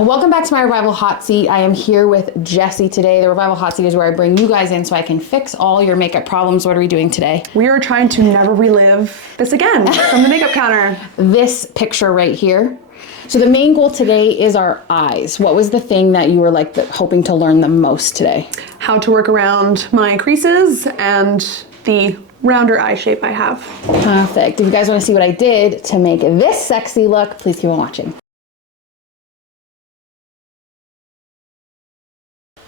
Welcome back to my Revival Hot Seat. I am here with Jessie today. The Revival Hot Seat is where I bring you guys in so I can fix all your makeup problems. What are we doing today? We are trying to never relive this again from the makeup counter. This picture right here. So the main goal today is our eyes. What was the thing that you were like hoping to learn the most today? How to work around my creases and the rounder eye shape I have. Perfect. If you guys want to see what I did to make this sexy look, please keep on watching.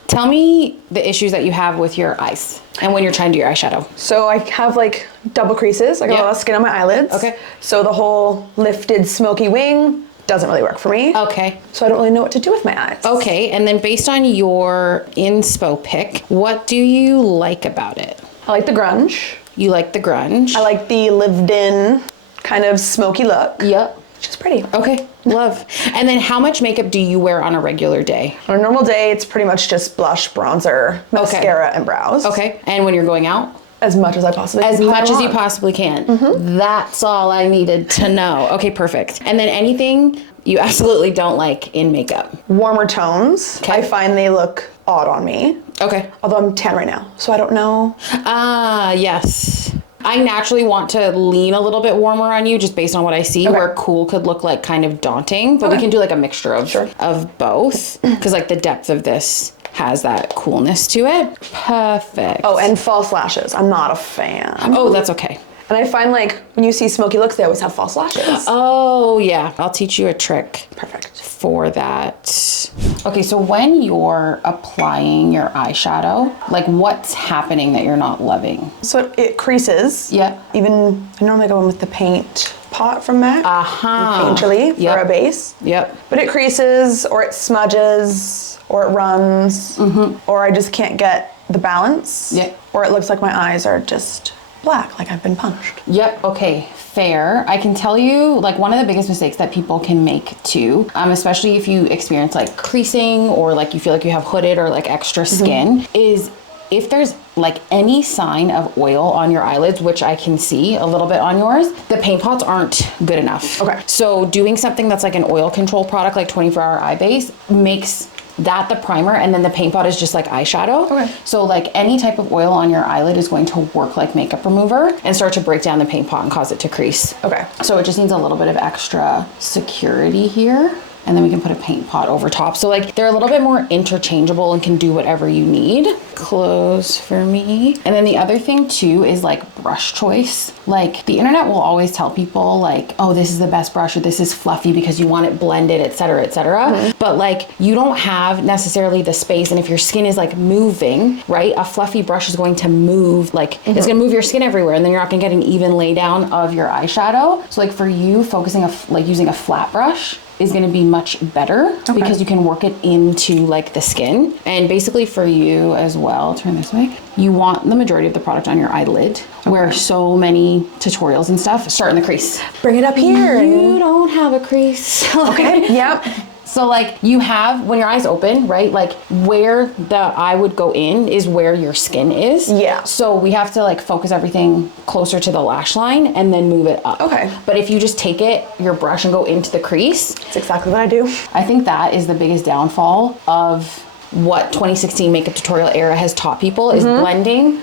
Tell me the issues that you have with your eyes and when you're trying to do your eyeshadow. So I have like double creases. I got a lot of skin on my eyelids. Okay. So the whole lifted smoky wing doesn't really work for me. Okay. So I don't really know what to do with my eyes. Okay, and then based on your inspo pick, what do you like about it? I like the grunge. You like the grunge? I like the lived in kind of smoky look. Yep. It's just pretty. Okay, love. And then how much makeup do you wear on a regular day? On a normal day, it's pretty much just blush, bronzer, mascara, and brows. Okay, and when you're going out? As much as I possibly can. As much as you possibly can. Mm-hmm. That's all I needed to know. Okay, perfect. And then anything you absolutely don't like in makeup? Warmer tones. Okay. I find they look odd on me. Okay. Although I'm tan right now, so I don't know. Ah, yes. I naturally want to lean a little bit warmer on you just based on what I see, where cool could look like kind of daunting, but we can do like a mixture of both, because like the depth of this has that coolness to it. Perfect. Oh, and false lashes. I'm not a fan. Oh, that's okay. And I find like when you see smoky looks, they always have false lashes. Oh yeah, I'll teach you a trick. Perfect. For that. Okay, so when you're applying your eyeshadow, like what's happening that you're not loving? So it creases. Yeah. Even I normally go in with the paint pot from MAC. Paint Chili for a base. Yep. But it creases, or it smudges, or it runs, or I just can't get the balance. Yep. Or it looks like my eyes are just black, like I've been punched. Yep, okay, fair. I can tell you, like one of the biggest mistakes that people can make too, especially if you experience like creasing or like you feel like you have hooded or like extra skin, is if there's like any sign of oil on your eyelids, which I can see a little bit on yours, the paint pots aren't good enough. Okay. So doing something that's like an oil control product like 24-hour eye base makes that the primer, and then the paint pot is just like eyeshadow. Okay. So like any type of oil on your eyelid is going to work like makeup remover and start to break down the paint pot and cause it to crease. Okay. So it just needs a little bit of extra security here. And then we can put a paint pot over top. So like they're a little bit more interchangeable and can do whatever you need. Close for me. And then the other thing too is like brush choice. Like the internet will always tell people like, oh, this is the best brush or this is fluffy because you want it blended, et cetera, et cetera. But like you don't have necessarily the space. And if your skin is like moving, right? A fluffy brush is going to move, like it's gonna move your skin everywhere, and then you're not gonna get an even lay down of your eyeshadow. So like for you, focusing like using a flat brush is going to be much better because you can work it into like the skin. And basically for you as well, turn this way, you want the majority of the product on your eyelid, where so many tutorials and stuff start in the crease. Bring it up here. You don't have a crease. Okay, yep. So like you have, when your eyes open, right? Like where the eye would go in is where your skin is. Yeah. So we have to like focus everything closer to the lash line and then move it up. Okay. But if you just take your brush and go into the crease. That's exactly what I do. I think that is the biggest downfall of what 2016 makeup tutorial era has taught people is blending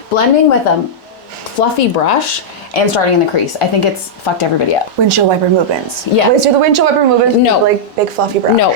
with a fluffy brush and starting in the crease. I think it's fucked everybody up. Windshield wiper movements. Yeah. Always do the windshield wiper movements. No. Like big fluffy brush. No.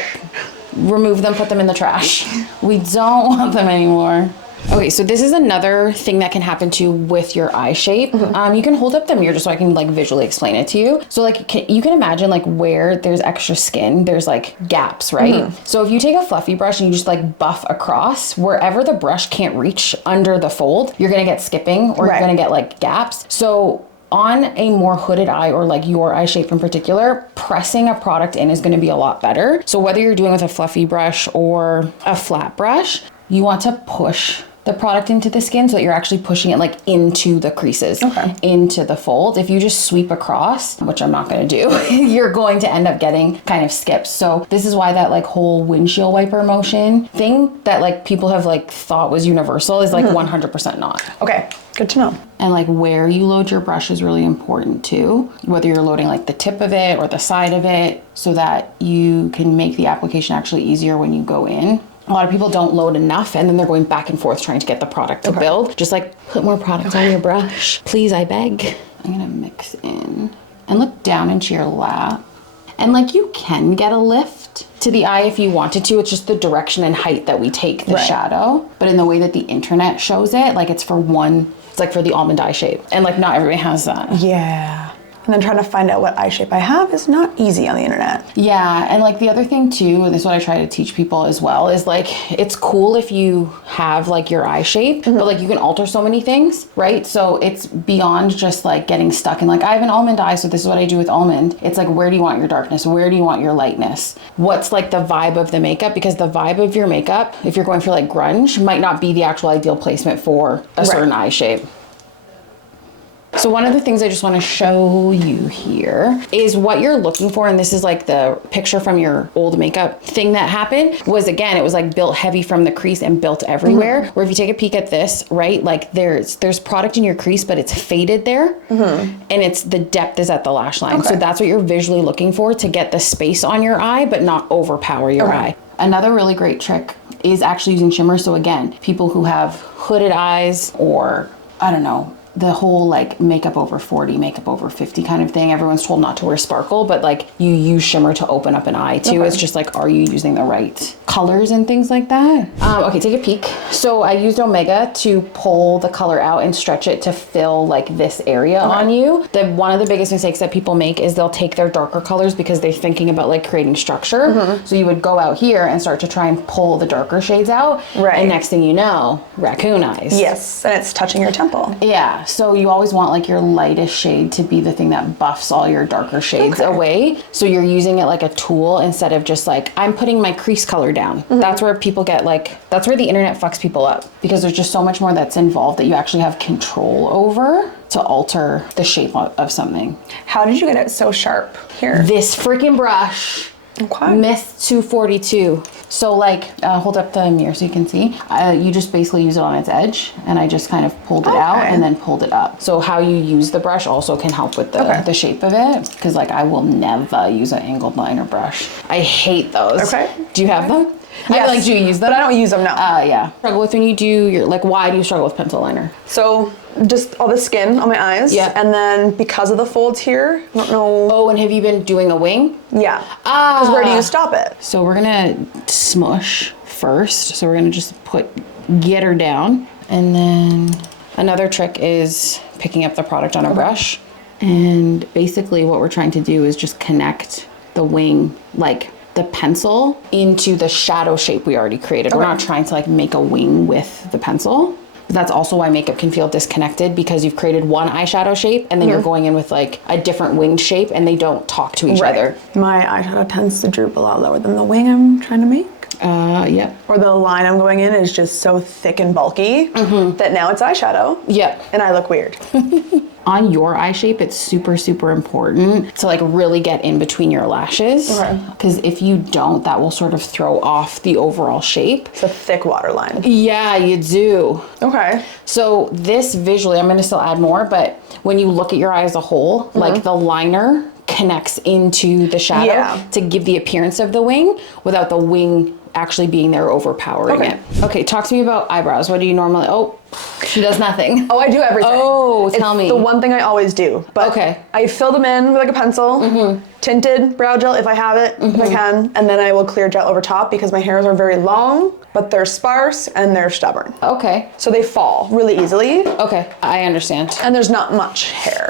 Remove them, put them in the trash. We don't want them anymore. Okay, so this is another thing that can happen too with your eye shape. You can hold up the mirror just so I can like visually explain it to you. So like you can imagine like where there's extra skin, there's like gaps, right? So if you take a fluffy brush and you just like buff across, wherever the brush can't reach under the fold, you're gonna get skipping or you're gonna get like gaps. So on a more hooded eye or like your eye shape in particular, pressing a product in is gonna be a lot better. So whether you're doing with a fluffy brush or a flat brush, you want to push the product into the skin so that you're actually pushing it like into the creases, Okay. into the fold. If you just sweep across, which I'm not going to do, you're going to end up getting kind of skips. So this is why that like whole windshield wiper motion thing that like people have like thought was universal is like 100% not. Okay, good to know. And like where you load your brush is really important too, whether you're loading like the tip of it or the side of it, so that you can make the application actually easier when you go in. A lot of people don't load enough and then they're going back and forth trying to get the product to build. Just like put more product on your brush, please, I beg. I'm gonna mix in and look down into your lap. And like you can get a lift to the eye if you wanted to. It's just the direction and height that we take the shadow. But in the way that the internet shows it, like it's for it's like for the almond eye shape. And like not everybody has that. Yeah. And then trying to find out what eye shape I have is not easy on the internet. Yeah, and like the other thing too, and this is what I try to teach people as well, is like it's cool if you have like your eye shape, but like you can alter so many things, right? So it's beyond just like getting stuck in like, I have an almond eye, so this is what I do with almond. It's like, where do you want your darkness? Where do you want your lightness? What's like the vibe of the makeup? Because the vibe of your makeup, if you're going for like grunge, might not be the actual ideal placement for a certain eye shape. So one of the things I just want to show you here is what you're looking for. And this is like the picture from your old makeup thing that happened was, again, it was like built heavy from the crease and built everywhere. Where if you take a peek at this, right, like there's product in your crease, but it's faded there. And it's the depth is at the lash line. So that's what you're visually looking for to get the space on your eye, but not overpower your eye. Another really great trick is actually using shimmer. So again, people who have hooded eyes or, I don't know, the whole like makeup over 40, makeup over 50 kind of thing. Everyone's told not to wear sparkle, but like you use shimmer to open up an eye too. It's just like, are you using the right colors and things like that? Okay, take a peek. So I used Omega to pull the color out and stretch it to fill like this area on you. One of the biggest mistakes that people make is they'll take their darker colors because they're thinking about like creating structure. So you would go out here and start to try and pull the darker shades out. And next thing you know, raccoon eyes. Yes, and it's touching your temple. Yeah. So you always want like your lightest shade to be the thing that buffs all your darker shades away. So you're using it like a tool instead of just like, I'm putting my crease color down. That's where people get like, that's where the internet fucks people up, because there's just so much more that's involved that you actually have control over to alter the shape of something. How did you get it so sharp here? This freaking brush. Myth 242. So like, hold up the mirror so you can see. You just basically use it on its edge, and I just kind of pulled it out and then pulled it up. So how you use the brush also can help with the shape of it, because like I will never use an angled liner brush. I hate those. Do you have them? Yes, like, do you use them? But I don't use them, no. Yeah. Struggle with when you do your, like, why do you struggle with pencil liner? So just all the skin on my eyes. And then because of the folds here, I don't know. Oh, and have you been doing a wing? Yeah. Because where do you stop it? So we're gonna smush first. So we're gonna just get her down. And then another trick is picking up the product on a brush. And basically what we're trying to do is just connect the wing, like the pencil, into the shadow shape we already created. We're not trying to like make a wing with the pencil. But that's also why makeup can feel disconnected, because you've created one eyeshadow shape and then you're going in with like a different winged shape and they don't talk to each other. My eyeshadow tends to droop a lot lower than the wing I'm trying to make. Or the line I'm going in is just so thick and bulky that now it's eyeshadow. And I look weird. On your eye shape, it's super, super important to like really get in between your lashes. Because if you don't, that will sort of throw off the overall shape. It's a thick waterline. Yeah, you do. So this visually, I'm going to still add more, but when you look at your eye as a whole, like the liner connects into the shadow to give the appearance of the wing without the wing actually being there overpowering it. Okay, talk to me about eyebrows. What do you normally, she does nothing. Oh, I do everything. Oh, tell me. The one thing I always do. But I fill them in with like a pencil, tinted brow gel if I have it, if I can, and then I will clear gel over top because my hairs are very long, but they're sparse and they're stubborn. So they fall really easily. I understand. And there's not much hair.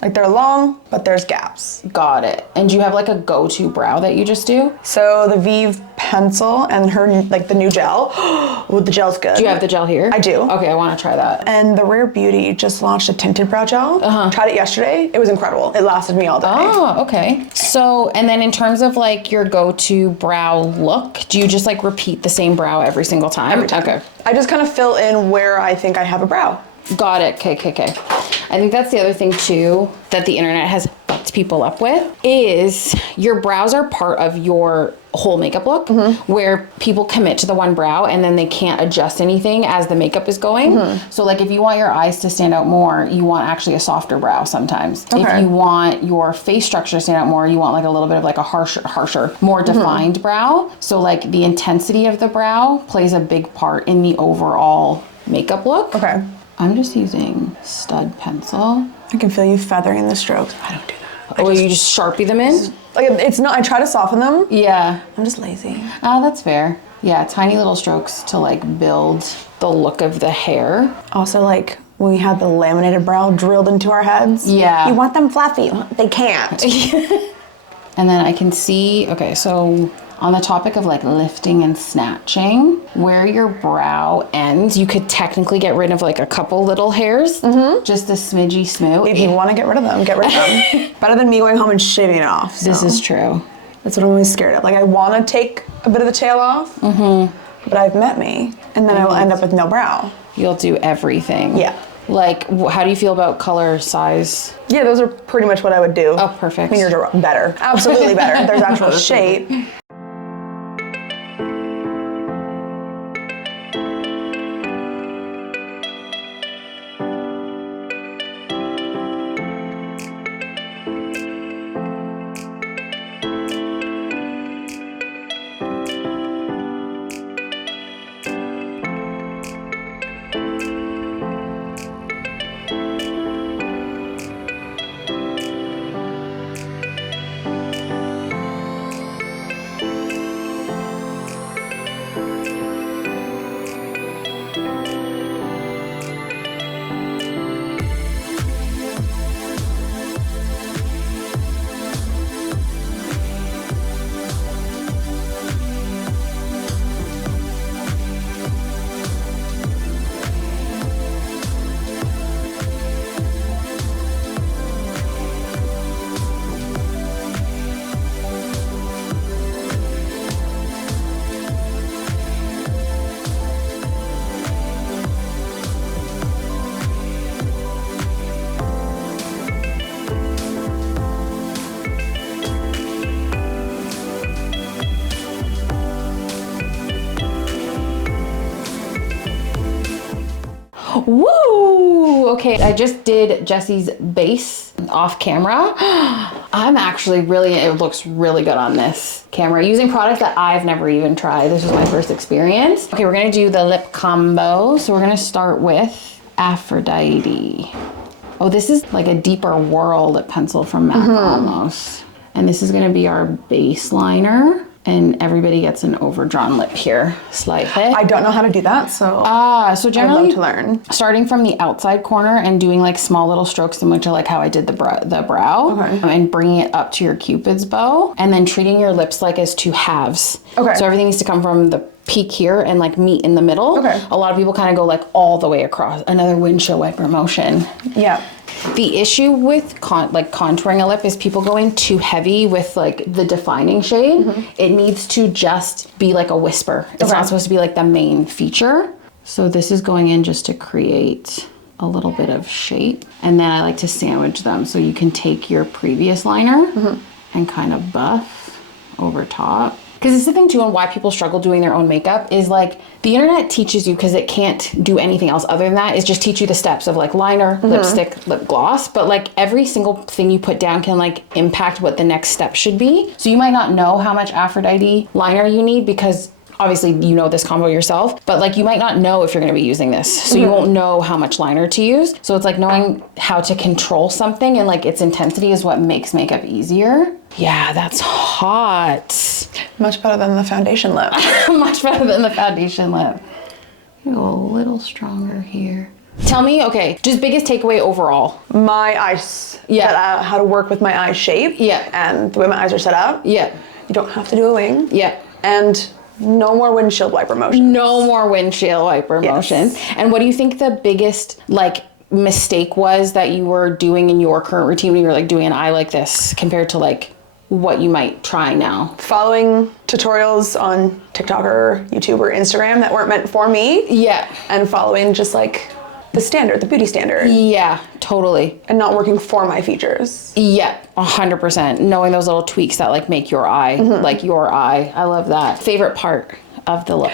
Like they're long, but there's gaps. Got it. And do you have like a go-to brow that you just do? So the Vive pencil and her, like the new gel. Oh, the gel's good. Do you have the gel here? I do. Okay, I want to try that. And the Rare Beauty just launched a tinted brow gel. Tried it yesterday. It was incredible. It lasted me all day. Oh, okay. So, and then in terms of like your go-to brow look, do you just like repeat the same brow every single time? Every time. Okay. I just kind of fill in where I think I have a brow. Got it. Okay. I think that's the other thing too that the internet has fucked people up with is your brows are part of your whole makeup look where people commit to the one brow and then they can't adjust anything as the makeup is going. So like if you want your eyes to stand out more, you want actually a softer brow sometimes. Okay. If you want your face structure to stand out more, you want like a little bit of like a harsher, more defined brow. So like the intensity of the brow plays a big part in the overall makeup look. Okay. I'm just using stud pencil. I can feel you feathering the strokes. I don't do that. Oh, you just Sharpie them in? Like it's not, I try to soften them. Yeah. I'm just lazy. Oh, that's fair. Yeah, tiny little strokes to like build the look of the hair. Also like when we had the laminated brow drilled into our heads. Yeah. You want them fluffy. They can't. And then I can see, okay, so on the topic of like lifting and snatching, where your brow ends, you could technically get rid of like a couple little hairs, just a smidgy smooth. If you want to get rid of them, get rid of them. Better than me going home and shaving it off. So. This is true. That's what I'm always scared of. Like I want to take a bit of the tail off, but I've met me, and then I will end up with no brow. You'll do everything. Yeah. Like, how do you feel about color, size? Yeah, those are pretty much what I would do. Oh, perfect. I mean, you're better. Absolutely better. There's actual shape. Woo! Okay, I just did Jessie's base off camera. I'm actually really, it looks really good on this camera using products that I've never even tried. This is my first experience. Okay, we're gonna do the lip combo. So we're gonna start with Aphrodite. Oh, this is like a deeper whirl lip pencil from MAC almost. And this is gonna be our base liner. And everybody gets an overdrawn lip here, slightly. I don't know how to do that, so so generally, I'd love to learn. Starting from the outside corner and doing like small little strokes similar to like how I did the brow, and bringing it up to your Cupid's bow, and then treating your lips like as two halves. Okay. So everything needs to come from the peak here and like meet in the middle. Okay. A lot of people kind of go like all the way across. Another windshield wiper motion. Yeah. The issue with contouring a lip is people going too heavy with like the defining shade. It needs to just be like a whisper. It's not supposed to be like the main feature. So this is going in just to create a little bit of shape. And then I like to sandwich them. So you can take your previous liner and kind of buff over top. Because it's the thing too, and why people struggle doing their own makeup is like the internet teaches you, because it can't do anything else other than that, is just teach you the steps of like liner, lipstick, lip gloss. But like every single thing you put down can like impact what the next step should be. So you might not know how much Aphrodite liner you need because obviously you know this combo yourself, but like you might not know if you're gonna be using this. So you won't know how much liner to use. So it's like knowing how to control something and like its intensity is what makes makeup easier. Yeah, that's hot. Much better than the foundation lip. Much better than the foundation lip. Go a little stronger here. Tell me, okay, just biggest takeaway overall. My eyes. Yeah. How to work with my eye shape. Yeah. And the way my eyes are set up. Yeah. You don't have to do a wing. Yeah. And No more windshield wiper motion. No more windshield wiper motions. And what do you think the biggest like mistake was that you were doing in your current routine when you were like doing an eye like this compared to like what you might try now? Following tutorials on TikTok or YouTube or Instagram that weren't meant for me. Yeah. And following just like the standard, the beauty standard. Yeah, totally. And not working for my features. Yeah, 100%. Knowing those little tweaks that like make your eye, like your eye. I love that. Favorite part of the look?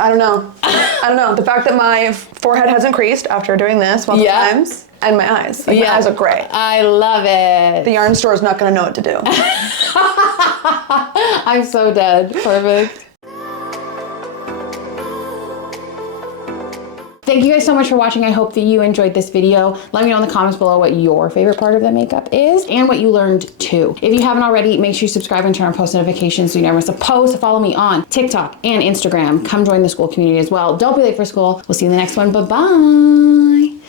I don't know. I don't know. The fact that my forehead hasn't creased after doing this multiple times. And my eyes. Like my eyes look great. I love it. The yarn store is not going to know what to do. I'm so dead. Perfect. Thank you guys so much for watching. I hope that you enjoyed this video. Let me know in the comments below what your favorite part of the makeup is and what you learned too. If you haven't already, make sure you subscribe and turn on post notifications so you never miss a post. Follow me on TikTok and Instagram. Come join the school community as well. Don't be late for school. We'll see you in the next one. Bye-bye.